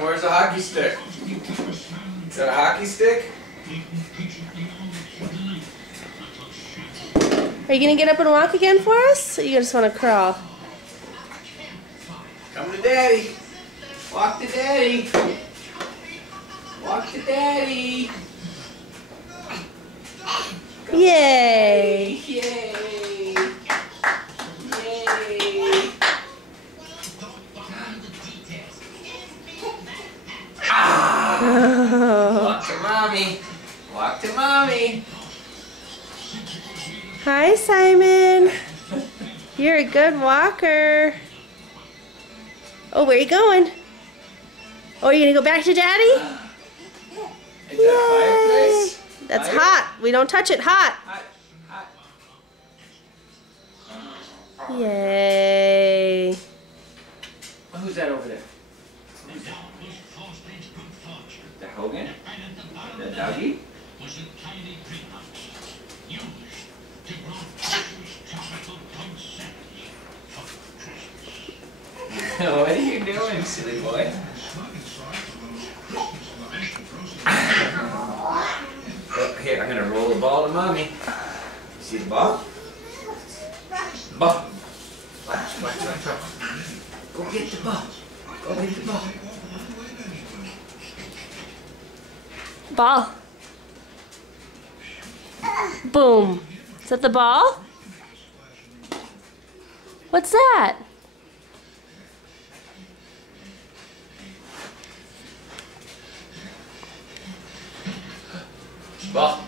Where's the hockey stick? Is that a hockey stick? Are you gonna get up and walk again for us? Or you just wanna crawl? Come to daddy. Walk to daddy. Walk to daddy. Yay! Yay! Yay! Walk to mommy. Walk to mommy. Hi, Simon. You're a good walker. Oh, where are you going? Oh, are you gonna go back to Daddy? Is that a fireplace? That's Fire? hot. We don't touch it. Hot. Hot, hot. Yay. Who's that over there? The Hogan? The doggy? What are you doing, silly boy? Oh, here, I'm gonna roll the ball to mommy. See the ball? Ball. Watch. Go get the ball. Go get the ball. Ball. Boom. Is that the ball? What's that? Ball.